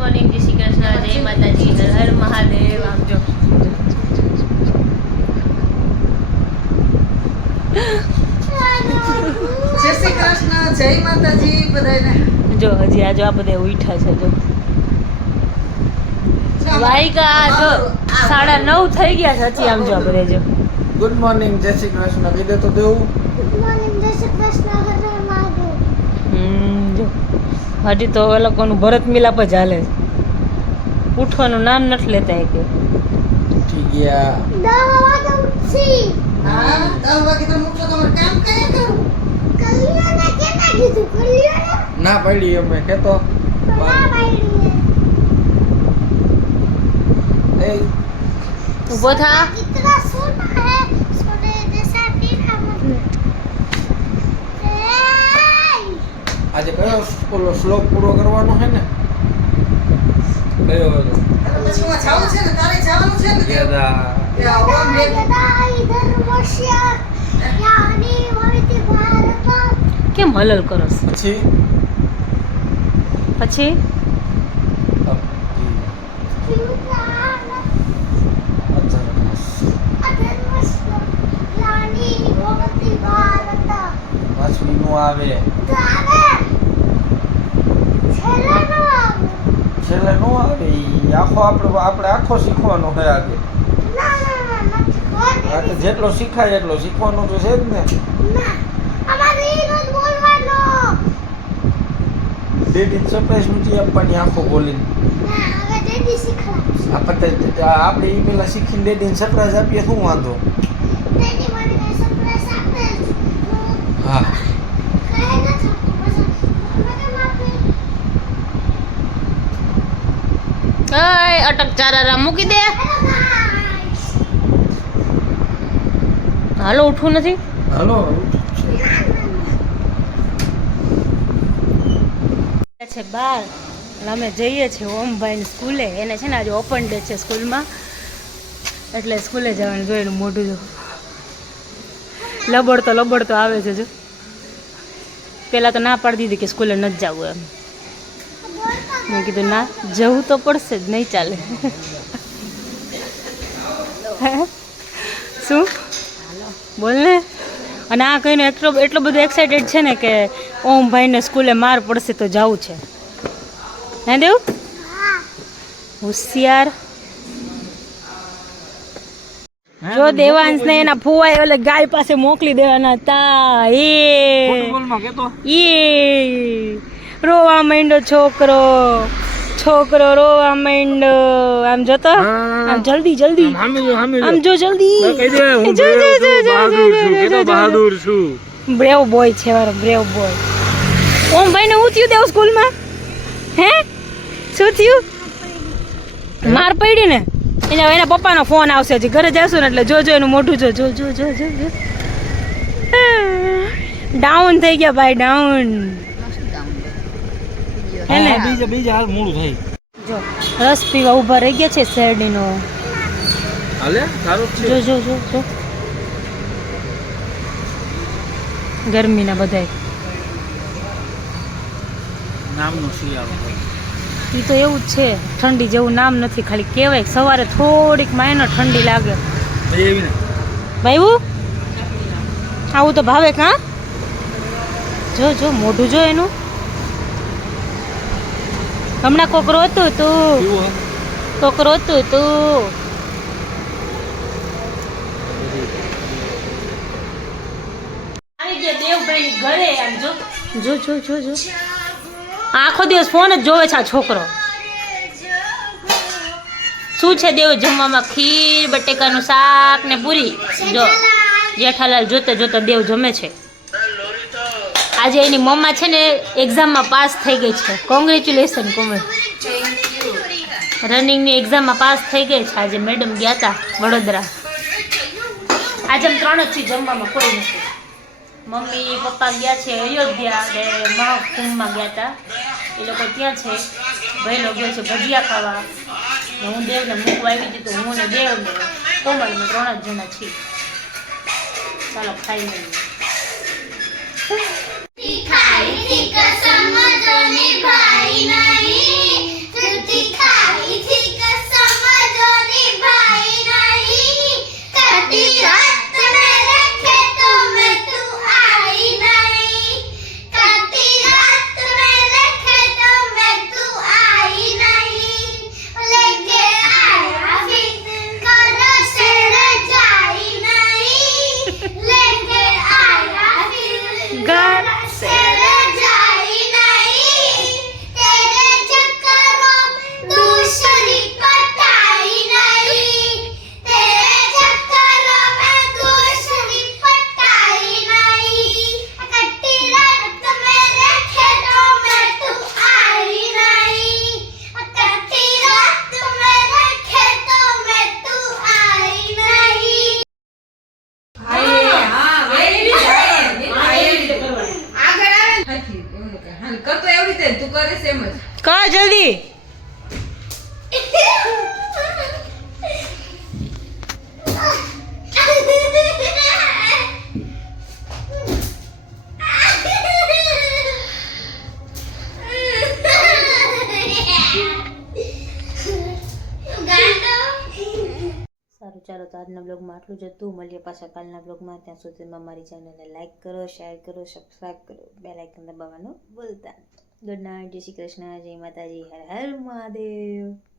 Morning, જય શ્રી કૃષ્ણ, જય માતાજી, હર હર મહાદેવ. આમ જો જય શ્રી કૃષ્ણ, જય માતાજી બધાને. જો હજી આ જો આ બધા ઉઠ્યા છે. જો વાઈકા જો 9:30 થઈ ગયા છે હજી. આમ જો આ બધા જો ગુડ મોર્નિંગ, જય શ્રી કૃષ્ણ કીધે તો દેવું. ગુડ મોર્નિંગ, જય શ્રી કૃષ્ણ, હર હર મહાદેવ. જો હજી તો એ લોકોનું ભરત મિલાપ જ હાલે છે. ઉઠવાનું નામ નથી લેતા કે ઉઠી ગયા. 10 વાગે ઉઠી. હા 10 વાગે તો ઉઠો, તમારે કામ કયા કરું. કલ્યાણે કેના કીધું? કલ્યાણે ના પડી અમે કેતો ના પાડી. એ ઊભો થા. कितना सोना है, सोने जैसा तेरा मन. આજે કયો ઓલો શ્લોક પૂરો કરવાનો છે ને? કયો હતો? પછી હું જાવું છે ને, તારે જવાનું છે ને. यदा इधर मशिया यानी भवति भारत. કેમ હલલ કરો છો? પછી પછી यानी भवति भारत. પાછું નું આવે છેલ્લે નું આવે. ઈ આખો આપણે આખો શીખવાનો છે આગે. આ તો જેટલો શીખાય એટલો શીખવાનો તો છે જ ને. ડેડી સરપ્રાઈઝ નથી આપવાની આખો બોલીને. આપણે ઈ પેલા શીખીને ડેડીને સરપ્રાઈઝ આપીએ શું વાંધો? હા અય અટક ચારારા મૂકી દે. હાલો ઉઠવું નથી. હાલો છે બાર અને અમે જઈએ છીએ ઓમભાઈની સ્કૂલે. એને છે ને આજે ઓપન ડે છે સ્કૂલમાં, એટલે સ્કૂલે જવાનું. જોઈને મોઢું જો લબડતો આવે છે. જો પહેલાં તો ના પાડી દીધી કે સ્કૂલે નથી જવું એમ. મેં કીધું ના જવું તો પડશે જ, નહીં ચાલે. શું બોલ ને. અને આ કહીને એટલો બધો એક્સાઇટેડ છે ને કે ઓમભાઈને સ્કૂલે માર પડશે તો જવું છે. હે દેવ હોશિયાર. જો દેવાંશ ને એના ફુવાએ ઓલે ગાય પાસે મોકલી દેવાના હતા. એ રોવા માંડ્યો છોકરો રોવા માંડ્યો. આમ જોતો, આમ જલ્દી આમ જો જલ્દી. બ્રેવ બોય છે મારો, બ્રેવ બોય. ઓમ ભાઈ ને હું થયું દેવ સ્કૂલમાં? હે શું થયું? માર પડી ને. એના પપ્પાનો ફોન આવશે. હજી ઘરે જશું ને એટલે જોજો એનું મોઢું જો. ડાઉન થઈ ગયા ભાઈ, ડાઉન. એને બીજા હાલ મોડું થઈ. જો રસ પીવા ઊભા રહી ગયા છે શેરડીનો. હાલે સારું છે. જો ગરમીના બધાય નામનો શિયાળો. એ તો એવું જ છે, ઠંડી જેવું નામ નથી. ખાલી કહેવાય સવારે થોડીક માયનો ઠંડી લાગે. ભાઈ આવું તો ભાવે કાં? જો મોઢું જો એનું. હમણાં કોક રોતું તું. આવી ગયા દેવભાઈ ઘરે. આમ જો આખો દિવસ ફોન જ જોવે છે આ છોકરો. શું છે દેવ જમવામાં? ખીર, બટેકાનું શાક ને પૂરી. જો જેઠાલાલ જોતા દેવ જમે છે. આજે એની મમ્મા છે ને એક્ઝામમાં પાસ થઈ ગઈ છે. કોંગ્રેચ્યુલેશન કોમલ. રનિંગની એક્ઝામમાં પાસ થઈ ગઈ છે. આજે મેડમ ગયા હતા વડોદરા. આજે અમે 3 જ છીએ, જમવામાં કોઈ નથી. મમ્મી પપ્પા ગયા છે અયોધ્યા અને મહાકુંભમાં ગયા હતા. એ લોકો ત્યાં છે. ભાઈલો ગયો છે ભજીયા ખાવા. હું દેવને મૂકવા આવી હતી, તો હું ને દેવ ને કોમલ અમે 3 જ જણા છીએ. ચાલો ખાઈ લઈએ. તીખા સમજો નિભાઈ નહીં. ચાલો તો આજના બ્લોગમાં આટલું જ હતું. મળીએ પાછા કાલના બ્લોગમાં. ત્યાં સુધીમાં મારી ચેનલને લાઈક કરો, શેર કરો, સબસ્ક્રાઈબ કરો, બેલ આઇકન દબાવવાનું ભૂલતા નહીં. ગુડ નાઇટ, જય શ્રી કૃષ્ણ, જય માતાજી, હર હર મહાદેવ.